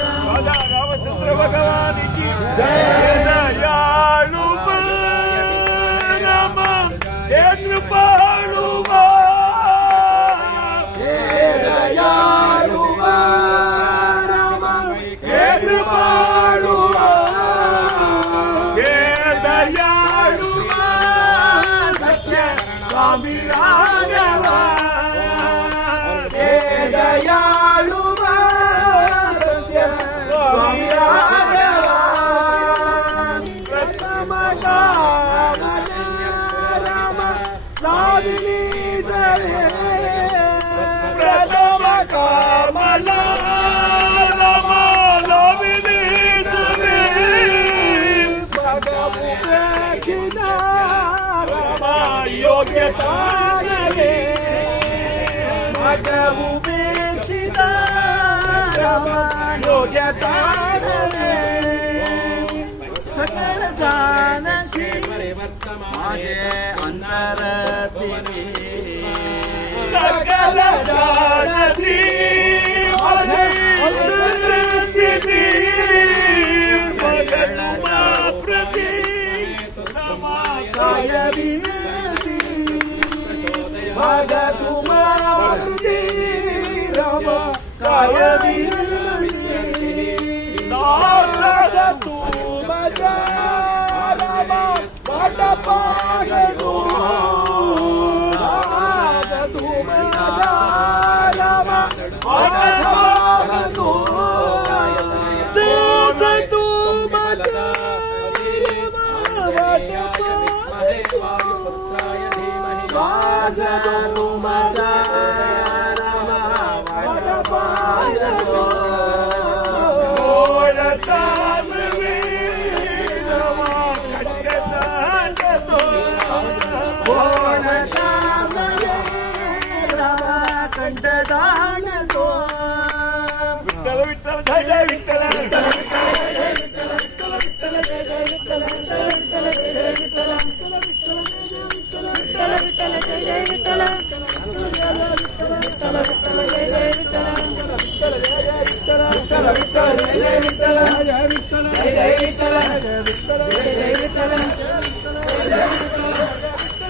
रामचंद्र भगवान की जय। दयाळु राम हे कृपाळु दयाळु राम हे कृपाळु हे दयाळु सत्य स्वामी राघव हे दयाळु सत्य स्वामी राघव प्रथम राम साधिनी जरे प्रथम कामला राम लाविनी जरे भगवुपेक्षिता राम योग्यता नये भगवुपेक्षिता राम योग्यता नये सकल जानशी माझे अंतरस्थिती सकल जानशी माझे अंतरस्थिती सकल प्रति काय विनती माझा तुम्हा प्रति राम काय विनती दास तू माझा राम वाट पाहतो दास तू माझा राम वाट पाहतो दास तू माझा वाट पाहतो दास तू माझा राम वाट पाहतो कंठदान तो विठ्ठल विठ्ठल जय जय विठ्ठल जय विठ्ठल